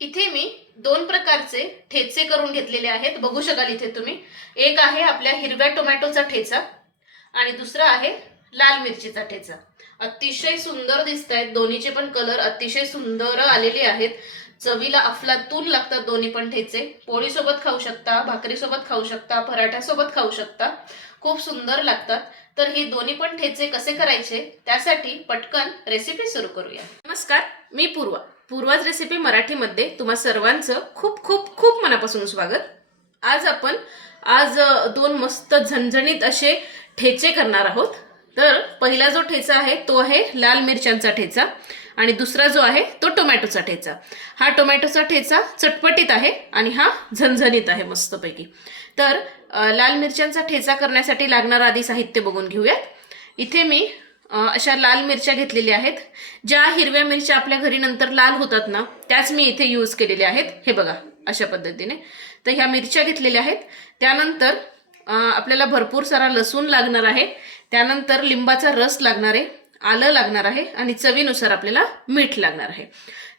इथे मी दोन प्रकारचे ठेचे करून घेतलेले आहेत. बघू शकाल इथे तुम्ही. एक आहे आपल्या हिरव्या टोमॅटोचा ठेचा आणि दुसरा आहे लाल मिरचीचा ठेचा. अतिशय सुंदर दिसत आहेत दोन्हीचे पण कलर अतिशय सुंदर आलेले आहेत. चवीला अफलातून लागतात दोन्ही पण ठेचे. पोळीसोबत खाऊ शकता भाकरीसोबत खाऊ शकता पराठ्यासोबत खाऊ शकता. खूप सुंदर लागतात. तर हे दोन्ही पण ठेचे कसे करायचे? त्यासाठी पटकन रेसिपी सुरू करूया. नमस्कार मी पूर्वा. पूर्वाज रेसिपी मराठीमध्ये तुम्हा सर्वांचं खूप खूप खूप मनापासून स्वागत. आज आपण आज दोन मस्त झणझणीत असे ठेचे करणार आहोत. तर पहिला जो ठेचा आहे तो आहे लाल मिरच्यांचा ठेचा आणि दुसरा जो आहे तो टोमॅटोचा ठेचा. हा टोमॅटोचा ठेचा चटपटीत आहे आणि हा झणझणीत आहे मस्तपैकी. तर लाल मिरच्यांचा ठेचा करण्यासाठी लागणारं आधी साहित्य बघून घेऊयात. इथे मी अशा लाल मिरच्या घेतलेल्या आहेत. ज्या हिरव्या मिरच्या आपल्या घरी नंतर लाल होतात ना त्याच मी इथे यूज केलेल्या आहेत. हे बघा अशा पद्धतीने. तर ह्या मिरच्या घेतलेल्या आहेत. त्यानंतर आपल्याला भरपूर सारा लसूण लागणार आहे. त्यानंतर लिंबाचा रस लागणार आहे. आलं लागणार आहे आणि चवीनुसार आपल्याला मीठ लागणार आहे.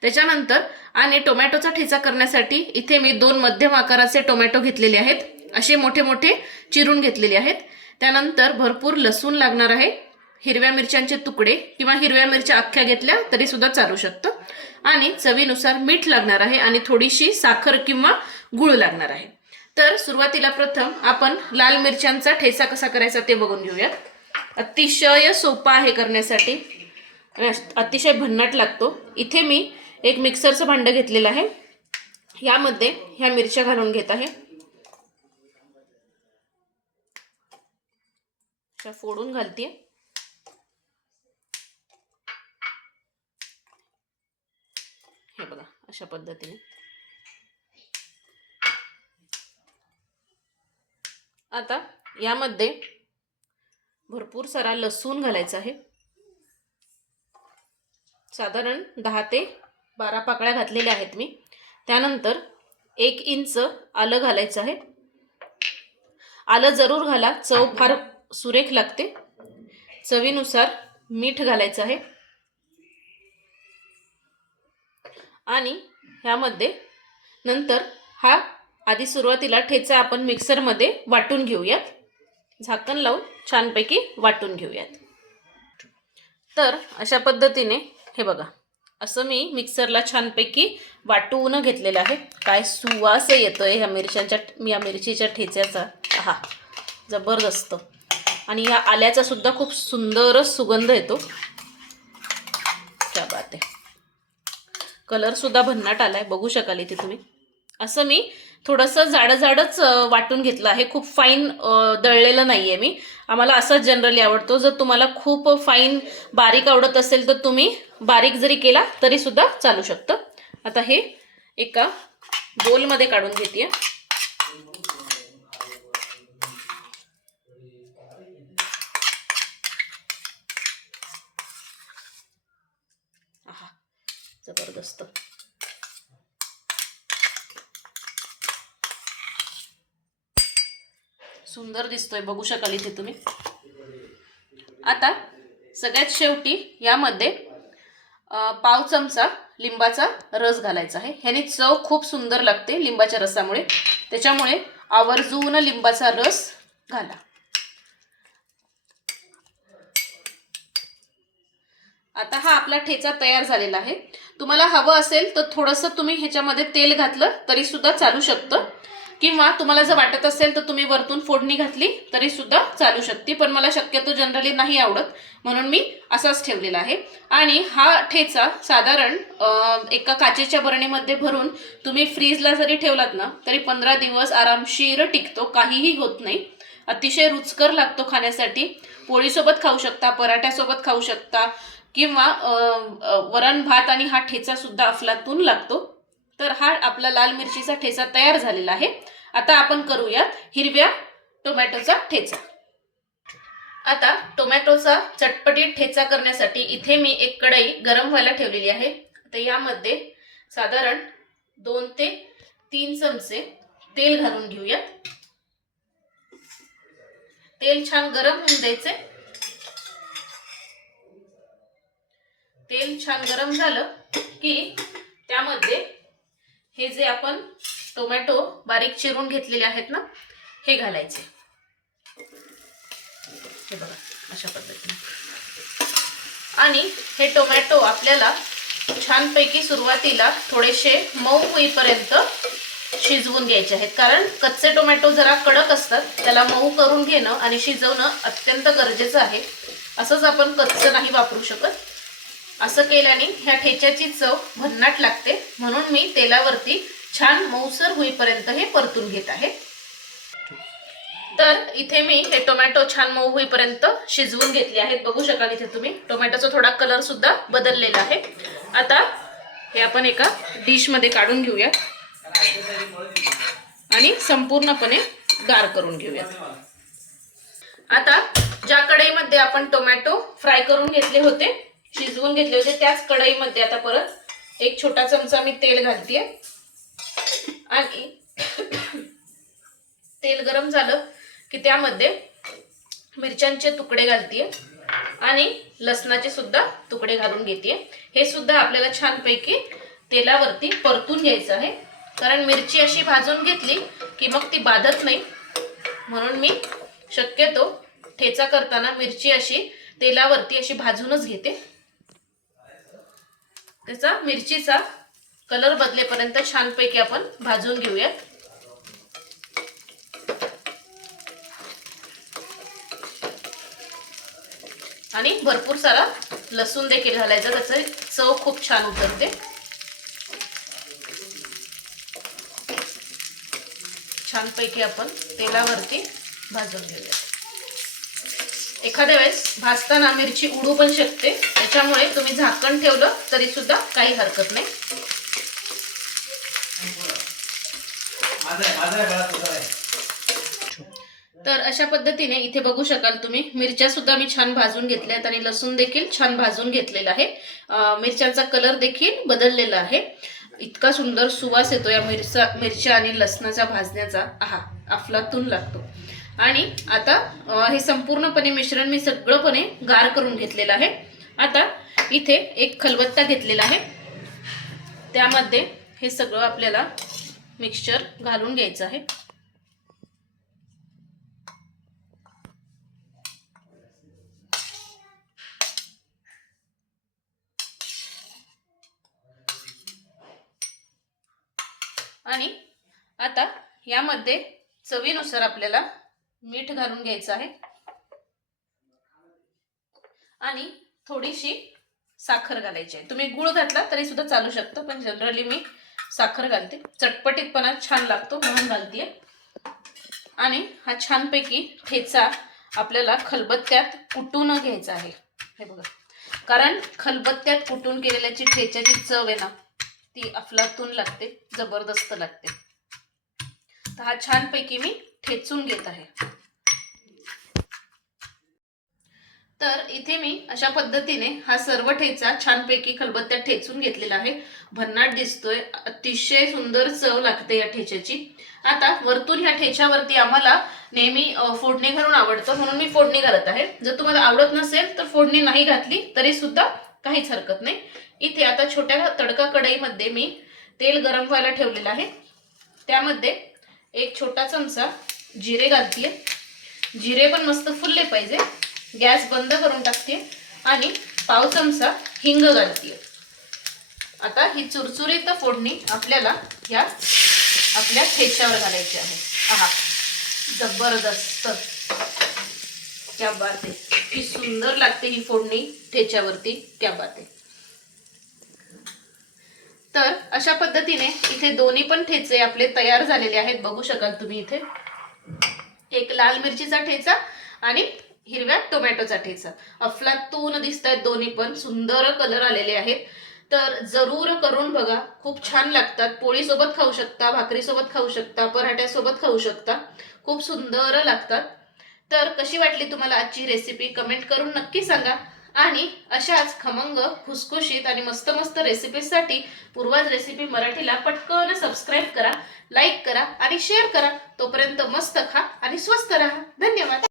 त्याच्यानंतर आणि टोमॅटोचा ठेचा करण्यासाठी इथे मी दोन मध्यम आकाराचे टोमॅटो घेतलेले आहेत. असे मोठे मोठे चिरून घेतलेले आहेत. त्यानंतर भरपूर लसूण लागणार आहे. हिरव्या मिरच्यांचे तुकडे किंवा हिरव्या मिरच्या अख्ख्या घेतल्या तरी सुद्धा चालू शकतं. आणि चवीनुसार मीठ लागणार आहे आणि थोडीशी साखर किंवा गुळ लागणार आहे. तर सुरुवातीला प्रथम आपण लाल मिरच्यांचा ठेचा कसा करायचा ते बघून घेऊयात. अतिशय सोपा आहे करण्यासाठी. अतिशय भन्नाट लागतो. इथे मी एक मिक्सरचं भांडं घेतलेलं आहे. यामध्ये ह्या मिरच्या घालून घेत आहे. फोडून घालते हे बघा अशा पद्धतीने. आता यामध्ये भरपूर सारा लसूण घालायचा आहे. साधारण दहा ते बारा पाकळ्या घातलेल्या आहेत मी. त्यानंतर एक इंच आलं घालायचं आहे. आलं जरूर घाला चव फार सुरेख लागते. चवीनुसार मीठ घालायचं आहे. आणि ह्यामध्ये नंतर हा आधी सुरुवातीला ठेचा आपण मिक्सरमध्ये वाटून घेऊयात. झाकण लावून छानपैकी वाटून घेऊयात. तर अशा पद्धतीने हे बघा असं मी मिक्सरला छानपैकी वाटून घेतलेलं आहे. काय सुवास आहे ह्या मिरच्यांच्या या मिरचीच्या ठेच्याचा. हा जबरदस्त. आणि या आल्याचा सुद्धा खूप सुंदर सुगंध येतो क्या बात आहे कलर सुद्धा भन्नाट आलाय बघू शकाल इथे तुम्ही. असं मी थोडंसं जाडं जाडच वाटून घेतलं आहे. खूप फाईन दळलेलं नाही आहे मी. आम्हाला असंच जनरली आवडतो. जर तुम्हाला खूप फाईन बारीक आवडत असेल तर तुम्ही बारीक जरी केला तरी सुद्धा चालू शकतं. आता हे एका बोलमध्ये काढून घेते आहा जबरदस्त. सुंदर दिसतोय बघू शकाल इथे तुम्ही. आता सगळ्यात शेवटी यामध्ये पाव चमचा लिंबाचा रस घालायचा आहे. ह्याने चव खूप सुंदर लागते लिंबाच्या रसामुळे. त्याच्यामुळे आवर्जून लिंबाचा रस घाला. आता हा आपला ठेचा तयार झालेला आहे. तुम्हाला हवं असेल तर थोडंसं तुम्ही ह्याच्यामध्ये तेल घातलं तरी सुद्धा चालू शकतं. किंवा तुम्हाला जर वाटत असेल तर तुम्ही वरतून फोडणी घातली तरी सुद्धा चालू शकते. पण मला शक्यतो जनरली नाही आवडत. म्हणून मी असाच ठेवलेला आहे. आणि हा ठेचा साधारण एका काचेच्या बरणीमध्ये भरून तुम्ही फ्रीजला जरी ठेवलात ना तरी पंधरा दिवस आरामशीर टिकतो. काहीही होत नाही. अतिशय रुचकर लागतो खाण्यासाठी. पोळीसोबत खाऊ शकता पराठ्यासोबत खाऊ शकता किंवा वरण भात आणि हा ठेचा सुद्धा अफलातून लागतो. तर हा आपला लाल मिरचीचा ठेचा तयार झालेला आहे. आता आपण करूयात हिरव्या टोमॅटोचा ठेचा. आता टोमॅटोचा चटपटीत ठेचा करण्यासाठी इथे मी एक कढई गरम व्हायला ठेवलेली आहे. तर यामध्ये साधारण दोन ते तीन चमचे तेल घालून घेऊयात. तेल छान गरम होऊन द्यायचे तेल छान गरम झालं की त्यामध्ये हे जे आपण टोमॅटो बारीक चिरून घेतलेले आहेत ना हे घालायचे. हे बघा अशा पद्धतीने. आणि हे टोमॅटो आपल्याला छानपैकी सुरुवातीला थोडेसे मऊ होईपर्यंत शिजवून घ्यायचे आहेत. कारण कच्चे टोमॅटो जरा कडक असतात त्याला मऊ करून घेणं आणि शिजवणं अत्यंत गरजेचं आहे. असंच आपण कच्चं नाही वापरू शकत. असं केल्याने ह्या ठेच्याची चव भन्नाट लागते. म्हणून मी तेलावरती छान मऊसर होईपर्यंत हे परतून घेत आहे. तर इथे मी हे टोमॅटो छान मऊ होईपर्यंत शिजवून घेतले आहेत. बघू शकाल इथे तुम्ही. टोमॅटोचा थोडा कलर सुद्धा बदललेला आहे. आता हे आपण एका डिशमध्ये काढून घेऊया आणि संपूर्णपणे गार करून घेऊयात. आता ज्या कढईमध्ये आपण टोमॅटो फ्राय करून घेतले होते शिजवून घेतले होते त्याच कढईमध्ये. आता परत एक छोटा चमचा मी तेल घालते आणि तेल गरम झालं की त्यामध्ये मिरच्यांचे तुकडे घालते आणि लसणाचे सुद्धा तुकडे घालून घेते हे सुद्धा आपल्याला छानपैकी तेलावरती परतून घ्यायचं आहे. कारण मिरची अशी भाजून घेतली की मग ती बाधत नाही. म्हणून मी शक्यतो ठेचा करताना मिरची अशी तेलावरती अशी भाजूनच घेते. त्याचा मिरचीचा कलर बदलेपर्यंत छानपैकी आपण भाजून घेऊयात आणि भरपूर सारा लसूण देखील घालायचा त्याचं चव खूप छान उतरते. छानपैकी आपण तेलावरती भाजून घेऊया. एखाद्या वेळेस भाजताना मिरची उडू पण शकते. त्याच्यामुळे तुम्ही झाकण ठेवलं तरी सुद्धा काही हरकत नाही. तर अशा पद्धतीने इथे बघू शकाल तुम्ही मिरच्या सुद्धा मी छान भाजून घेतल्या आहेत आणि लसूण देखील छान भाजून घेतलेला आहे. मिरच्यांचा कलर देखील बदललेला आहे. इतका सुंदर सुवास येतो या मिरचा मिरच्या आणि लसणाचा भाजण्याचा. आहा अफलातून लागतो. आणि आता हे संपूर्णपणे मिश्रण मी सगळंपणे गार करून घेतलेलं आहे. आता इथे एक खलबत्ता घेतलेला आहे. त्यामध्ये हे सगळं आपल्याला मिक्सचर घालून घ्यायचं आहे. आणि आता यामध्ये चवीनुसार आपल्याला मीठ घालून घ्यायचं आहे. आणि थोडीशी साखर घालायची आहे. तुम्ही गुळ घातला तरी सुद्धा चालू शकतं पण जनरली मी साखर घालते. चटपटीतपणा छान लागतो म्हणून घालते आणि हा छानपैकी ठेचा आपल्याला खलबत्त्यात कुटून घ्यायचा आहे. हे बघा. कारण खलबत्त्यात कुटून केलेल्याची ठेच्याची चव आहे ना ती अफलातून लागते जबरदस्त लागते. तर हा छानपैकी मी ठेचून घेत आहे. तर इथे मी अशा पद्धतीने हा सर्व ठेचा छानपैकी खलबत्त्यात ठेचून घेतलेला आहे. भन्नाट दिसतोय. अतिशय सुंदर चव लागते या ठेच्याची. आता वरतून ह्या ठेच्यावरती आम्हाला नेहमी फोडणी घालून आवडतं. म्हणून मी फोडणी घालत आहे. जर तुम्हाला आवडत नसेल तर फोडणी नाही घातली तरी सुद्धा काहीच हरकत नाही. इथे आता छोट्या तडका कढईमध्ये मी तेल गरम व्हायला ठेवलेलं आहे. त्यामध्ये एक छोटा चमचा जिरे घालतीये. जिरे पण मस्त फुलले पाहिजे. गॅस बंद करून टाकते. आणि पाव चमचा हिंग घालतीये. आता ही चुरचुरीत फोडणी आपल्याला या आपल्या ठेच्यावर घालायची आहे. आहा जबरदस्त. क्या बात आहे. सुंदर लागते ही फोडणी ठेच्यावरती क्या बात आहे. तर अशा पद्धतीने इथे दोन्ही पण ठेचे आपले तयार झालेले आहेत. बघू शकाल तुम्ही इथे. एक लाल मिरचीचा ठेचा आणि हिरव्या टोमॅटोचा ठेचा. अफलातून दिसत आहेत दोन्ही पण सुंदर कलर आलेले आहेत. तर जरूर करून बघा. खूप छान लागतात. पोळीसोबत खाऊ शकता भाकरीसोबत खाऊ शकता पराठ्यासोबत खाऊ शकता. खूप सुंदर लागतात. तर कशी वाटली तुम्हाला आजची रेसिपी कमेंट करून नक्की सांगा. आणि अशाच खमंग खुसखुशीत आणि मस्त मस्त रेसिपीसाठी पूर्वाज रेसिपी मराठीला पटकन सबस्क्राईब करा लाईक करा आणि शेअर करा. तोपर्यंत मस्त खा आणि स्वस्त राहा. धन्यवाद.